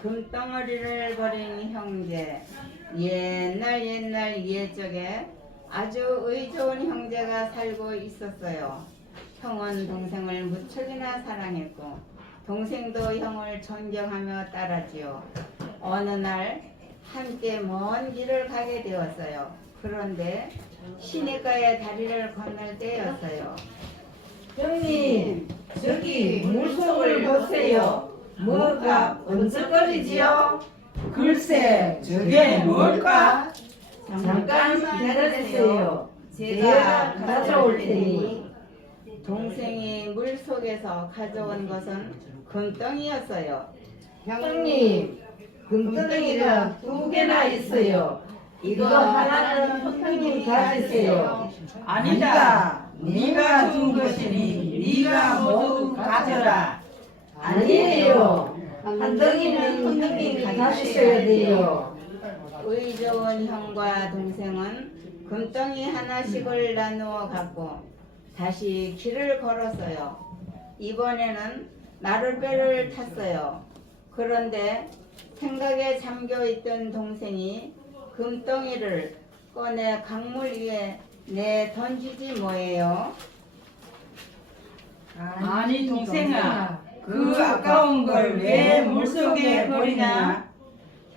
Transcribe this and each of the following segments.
금덩어리를 버린 형제 옛날 옛날 옛적에 아주 의 좋은 형제가 살고 있었어요. 형은 동생을 무척이나 사랑했고 동생도 형을 존경하며 따라지요 어느 날 함께 먼 길을 가게 되었어요. 그런데 시내가의 다리를 건널 때였어요. 형님, 저기 물속을 보세요. 뭐가 번쩍거리지요? 글쎄, 저게 뭘까? 잠깐 기다려주세요. 제가 가져올 테니. 동생이 물 속에서 가져온 것은 금덩이였어요. 형님, 금덩이가 두 개나 있어요. 이거 하나는 형님 가지세요. 아니다. 네가 준 것이니 네가 모두 가져라. 아니에요. 한 덩이는 형님이 가지셔야 돼요. 의 좋은 형과 동생은 금덩이 하나씩을 나누어 갖고 다시 길을 걸었어요. 이번에는 나룻배를 탔어요. 그런데 생각에 잠겨 있던 동생이 금덩이를 꺼내 강물 위에 내 던지지 뭐예요? 아니 동생아, 그 아까운 걸 왜 물속에 버리냐?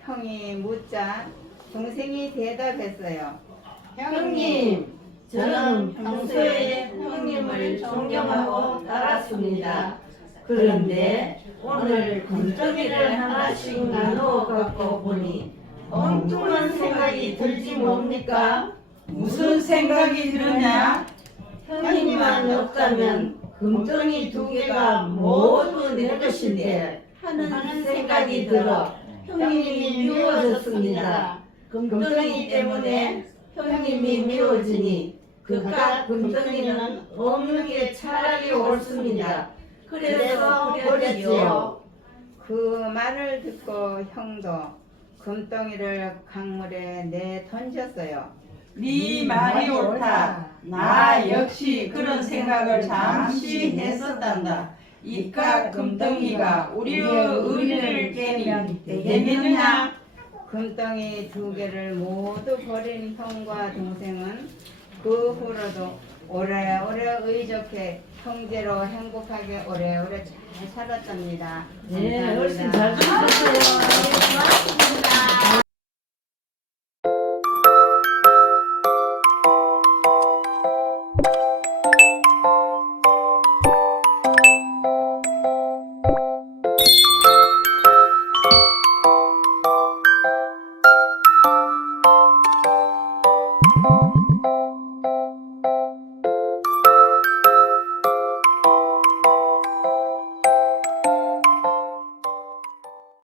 형이 묻자 동생이 대답했어요. 형님, 저는 평소에 형님을 존경하고 따랐습니다. 그런데 오늘 금덩이를 하나씩 나누어 갖고 보니 엉뚱한 생각이 들지 뭡니까? 무슨 생각이 들었냐? 형님만 없다면 금덩이 두 개가 모두 내 것인데 하는 생각이 들어 형님이 미워졌습니다. 금덩이 때문에 형님이 미워지니 그깟 금덩이는 없는 게 차라리 옳습니다. 그래서 버렸지요. 그 말을 듣고 형도 금덩이를 강물에 내 던졌어요. 네 말이 옳다. 나 역시 그런 생각을 잠시 했었단다. 이깟 금덩이가 우리의 의리를 깨면 되겠느냐? 금덩이 두 개를 모두 버린 형과 동생은 그 후로도 오래오래 의좋게 형제로 행복하게 오래오래 잘 살았답니다. 네, 훨씬 감사합니다. 잘 주셨어요.